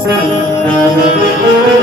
कवळणी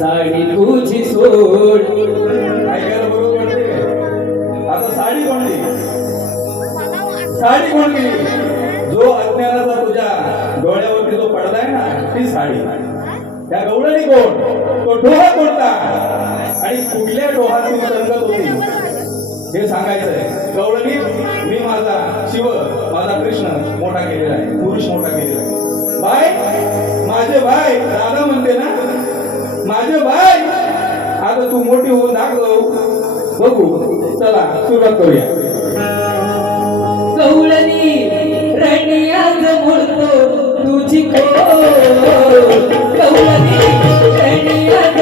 साडी तुझी सोड. ऐकायला बरोबर वाटते? आता साडी कोणती? साडी कोणती? जो अज्ञानाचा तुझ्या डोळ्यावरती जो पडलाय ना ती साडी. त्या गवळणी कोण? तो डोहा कोणता? आणि कुठल्या डोहात ती तरंगत होती? हे सांगायचंय. आहे गवळणी मी माझा शिव माझा कृष्ण मोठा केलेला आहे. पुरुष मोठा केलेला आहे. बाय माझे बाय दादा म्हणते माझे बाय आता तू मोठी होऊन दाखव. बघू. चला सुरुवात करूया. कवळणी रण्याच मुडतो तुझी कवळणी रण्याच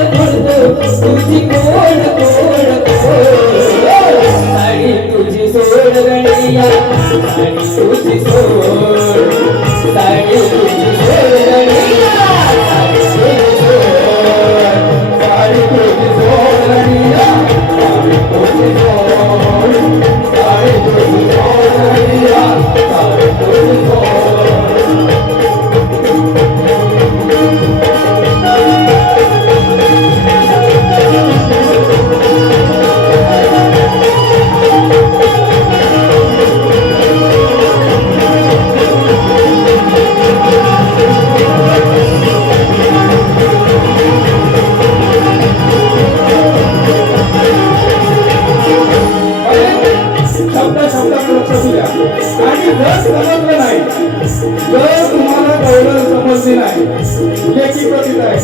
लेखी प्रतीत आहे.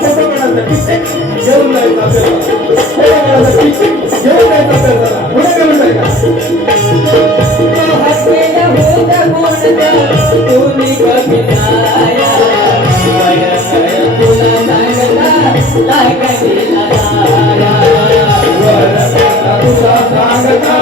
फोटो काढायचा घेऊन जायचं आपल्याला घेऊन जायचं आपल्याला पुढे घेऊन जायचं.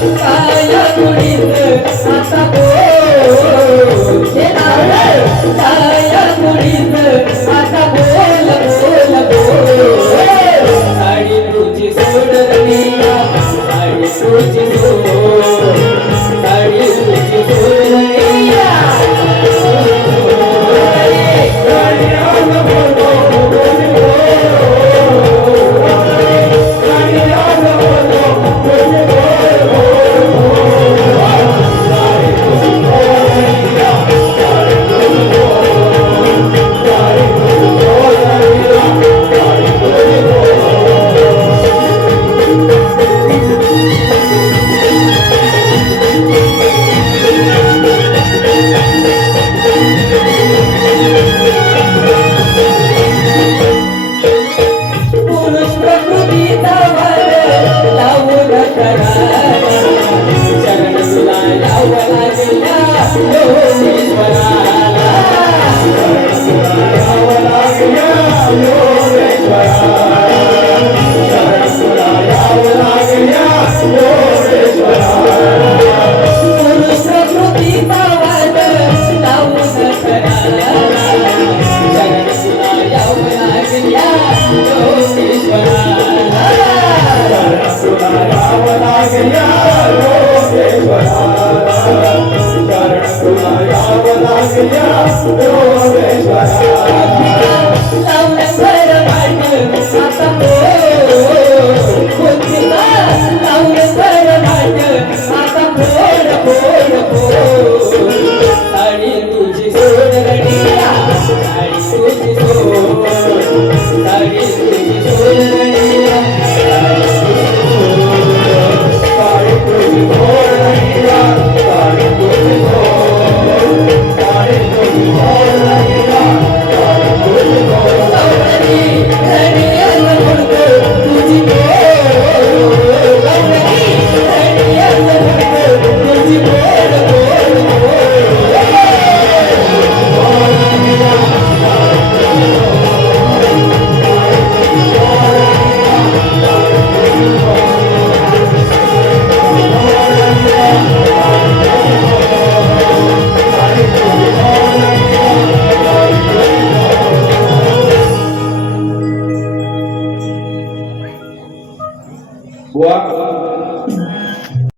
तारा. काया Yes, graça,